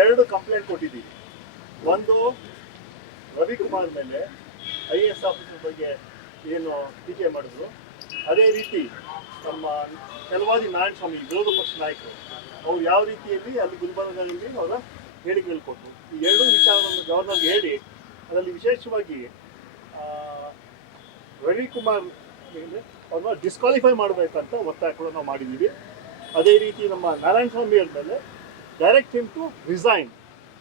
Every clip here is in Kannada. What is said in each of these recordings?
ಎರಡು ಕಂಪ್ಲೇಂಟ್ ಕೊಟ್ಟಿದ್ದೀವಿ. ಒಂದು ರವಿಕುಮಾರ್ ಮೇಲೆ IAS ಆಫೀಸರ್ ಬಗ್ಗೆ ಏನು ಟೀಕೆ ಮಾಡಿದ್ರು, ಅದೇ ರೀತಿ ನಮ್ಮ ಕೆಲವಾದಿ ನಾರಾಯಣ ಸ್ವಾಮಿ ವಿರೋಧ ಪಕ್ಷ ನಾಯಕರು ಅವ್ರು ಯಾವ ರೀತಿಯಲ್ಲಿ ಅಲ್ಲಿ ಗುಲ್ಬರ್ಗದಲ್ಲಿ ಅವರ ಹೇಳಿಕೆಗಳು ಕೊಟ್ಟರು. ಈ ಎರಡೂ ವಿಚಾರವನ್ನು ಗವರ್ನರ್ಗೆ ಹೇಳಿ ಅದರಲ್ಲಿ ವಿಶೇಷವಾಗಿ ರವಿಕುಮಾರ್ ಮೇಲೆ ಅವ್ರನ್ನ ಡಿಸ್ಕ್ವಾಲಿಫೈ ಮಾಡಬೇಕಂತ ಒತ್ತಾಯ ಕೂಡ ನಾವು ಮಾಡಿದ್ದೀವಿ. ಅದೇ ರೀತಿ ನಮ್ಮ ನಾರಾಯಣ ಸ್ವಾಮಿ ಅವ್ರ ಮೇಲೆ ಡೈರೆಕ್ಟ್ ಹಿಮ್ ಟು ರಿಸೈನ್,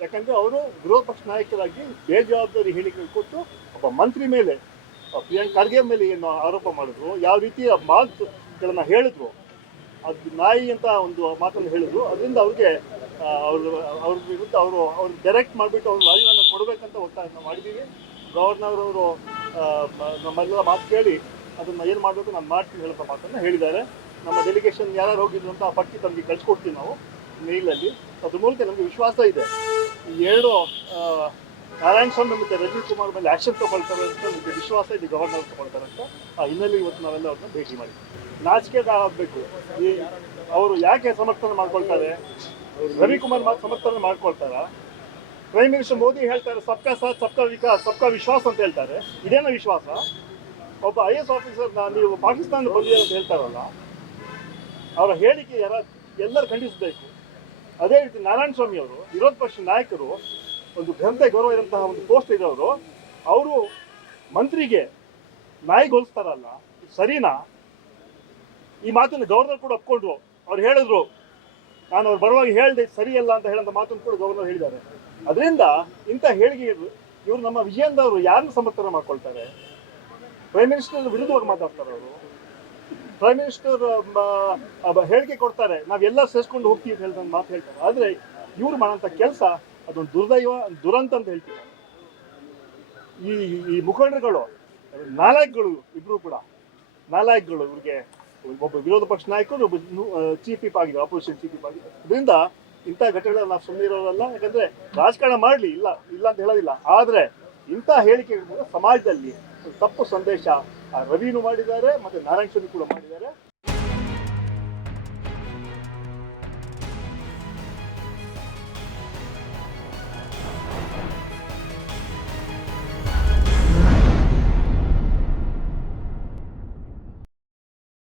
ಯಾಕಂದರೆ ಅವರು ವಿರೋಧ ಪಕ್ಷ ನಾಯಕರಾಗಿ ಬೇಜವಾಬ್ದಾರಿ ಹೇಳಿಕೆಗಳು ಕೊಟ್ಟು ಒಬ್ಬ ಮಂತ್ರಿ ಮೇಲೆ ಪ್ರಿಯಾಂಕ್ ಖರ್ಗೆ ಮೇಲೆ ಏನು ಆರೋಪ ಮಾಡಿದ್ರು, ಯಾವ ರೀತಿಯ ಮಾತುಗಳನ್ನು ಹೇಳಿದ್ರು, ಅದು ನಾಯಿ ಅಂತ ಒಂದು ಮಾತನ್ನು ಹೇಳಿದ್ರು. ಅದರಿಂದ ಅವ್ರಿಗೆ ಅವ್ರ ವಿರುದ್ಧ ಅವ್ರು ಡೈರೆಕ್ಟ್ ಮಾಡಿಬಿಟ್ಟು ಅವ್ರು ರಾಜೀನಾಮೆ ಕೊಡಬೇಕಂತ ಒತ್ತಾಯ ಮಾಡಿದ್ದೀವಿ. ಗವರ್ನರ್ ಅವರು ನಮ್ಮೆಲ್ಲ ಮಾತು ಕೇಳಿ ಅದನ್ನು ಏನು ಮಾಡಬೇಕು ನಾನು ಮಾಡ್ತೀನಿ ಹೇಳೋ ಮಾತನ್ನು ಹೇಳಿದ್ದಾರೆ. ನಮ್ಮ ಡೆಲಿಗೇಷನ್ ಯಾರು ಹೋಗಿದ್ರು ಅಂತ ಆ ಪಟ್ಟಿ ತಮಗೆ ಕಳಿಸ್ಕೊಡ್ತೀವಿ ನಾವು ಮೇಲಲ್ಲಿ. ಅದ್ರ ಮೂಲಕ ನಮಗೆ ವಿಶ್ವಾಸ ಇದೆ ಈ ಎರಡು ನಾರಾಯಣ ಸ್ವಾಮಿ ಮತ್ತು ರವಿಕುಮಾರ್ ಮೇಲೆ ಆ್ಯಕ್ಷನ್ ತೊಗೊಳ್ತಾರೆ ಅಂತ ನಮಗೆ ವಿಶ್ವಾಸ ಇದೆ, ಗವರ್ನರ್ ತೊಗೊಳ್ತಾರೆ ಅಂತ. ಆ ಹಿನ್ನೆಲೆ ಇವತ್ತು ನಾವೆಲ್ಲ ಅವ್ರನ್ನ ಭೇಟಿ ಮಾಡಿದ್ವಿ. ನಾಚಿಕೆ ಆಗಬೇಕು, ಅವರು ಯಾಕೆ ಸಮರ್ಥನೆ ಮಾಡ್ಕೊಳ್ತಾರೆ? ರವಿಕುಮಾರ್ ಮಾತು ಸಮರ್ಥನೆ ಮಾಡ್ಕೊಳ್ತಾರ? ಪ್ರೈಮ್ ಮಿನಿಸ್ಟರ್ ಮೋದಿ ಹೇಳ್ತಾರೆ ಸಬ್ಕಾ ಸಾಥ್ ಸಬ್ಕಾ ವಿಕಾಸ್ ಸಬ್ಕಾ ವಿಶ್ವಾಸ ಅಂತ ಹೇಳ್ತಾರೆ. ಇದೇನೋ ವಿಶ್ವಾಸ? ಒಬ್ಬ IAS ಆಫೀಸರ್ನ ನೀವು ಪಾಕಿಸ್ತಾನ ಬಂದಿದೆ ಅಂತ ಹೇಳ್ತಾರಲ್ಲ, ಅವರ ಹೇಳಿಕೆ ಎಲ್ಲರೂ ಖಂಡಿಸಬೇಕು. ಅದೇ ರೀತಿ ನಾರಾಯಣ ಸ್ವಾಮಿ ಅವರು ವಿರೋಧ ಪಕ್ಷ ನಾಯಕರು, ಒಂದು ಘನತೆ ಗೌರವ ಇರುವಂತಹ ಒಂದು ಪೋಸ್ಟ್ ಇರೋರು, ಅವರು ಮಂತ್ರಿಗೆ ನಾಯಿಗೆ ಹೋಲಿಸ್ತಾರಲ್ಲ, ಸರಿನಾ? ಈ ಮಾತನ್ನು ಗವರ್ನರ್ ಕೂಡ ಒಪ್ಕೊಂಡ್ರು. ಅವ್ರು ಹೇಳಿದ್ರು ನಾನು ಅವ್ರು ಬರುವಾಗ ಹೇಳಿದೆ ಸರಿಯಲ್ಲ ಅಂತ ಹೇಳೋಂಥ ಮಾತನ್ನು ಕೂಡ ಗವರ್ನರ್ ಹೇಳಿದ್ದಾರೆ. ಅದರಿಂದ ಇಂಥ ಹೇಳಿಕೆ ಇವರು ನಮ್ಮ ವಿಜಯೇಂದ್ರ ಅವರು ಯಾರನ್ನು ಸಮರ್ಥನೆ ಮಾಡ್ಕೊಳ್ತಾರೆ? ಪ್ರೈಮ್ ಮಿನಿಸ್ಟರ್ ವಿರುದ್ಧವಾಗಿ ಮಾತಾಡ್ತಾರೆ ಅವರು. ಪ್ರೈಮ್ ಮಿನಿಸ್ಟರ್ ಹೇಳಿಕೆ ಕೊಡ್ತಾರೆ, ನಾವೆಲ್ಲ ಸೇರಿಸ್ಕೊಂಡು ಹೋಗ್ತೀವಿ ಅಂತ ಹೇಳಿದ ಮಾತು ಹೇಳ್ತಾರೆ. ಆದರೆ ಇವ್ರು ಮಾಡೋಂಥ ಕೆಲಸ ಅದೊಂದು ದುರ್ದೈವ, ದುರಂತ ಅಂತ ಹೇಳ್ತೀವಿ. ಈ ಮುಖಂಡರುಗಳು ನಾಲಾಯಕ್ಗಳು, ಇಬ್ಬರು ಕೂಡ ನಾಲಾಯಕ್ಗಳು. ಇವ್ರಿಗೆ ಒಬ್ಬ ವಿರೋಧ ಪಕ್ಷ ನಾಯಕರು, ಒಬ್ಬ ಚೀಫ್ ವಿಪ್ ಆಗಿದೆ, ಅಪೋಸಿಷನ್ ಚೀಫ್ ವಿಪ್ ಆಗಿದೆ. ಅದರಿಂದ ಇಂಥ ಘಟನೆಗಳು ನಾವು ಸುಮ್ಮನೆ ಇರೋರಲ್ಲ. ಯಾಕಂದರೆ ರಾಜಕಾರಣ ಮಾಡಲಿ, ಇಲ್ಲ ಅಂತ ಹೇಳೋದಿಲ್ಲ, ಆದರೆ ಇಂಥ ಹೇಳಿಕೆಗಳು ಸಮಾಜದಲ್ಲಿ ತಪ್ಪು ಸಂದೇಶ ರವಿನೂ ಮಾಡಿದ್ದಾರೆ ಮತ್ತು ನಾರಾಯಣ ಸ್ವಾಮಿ ಕೂಡ ಮಾಡಿದ್ದಾರೆ.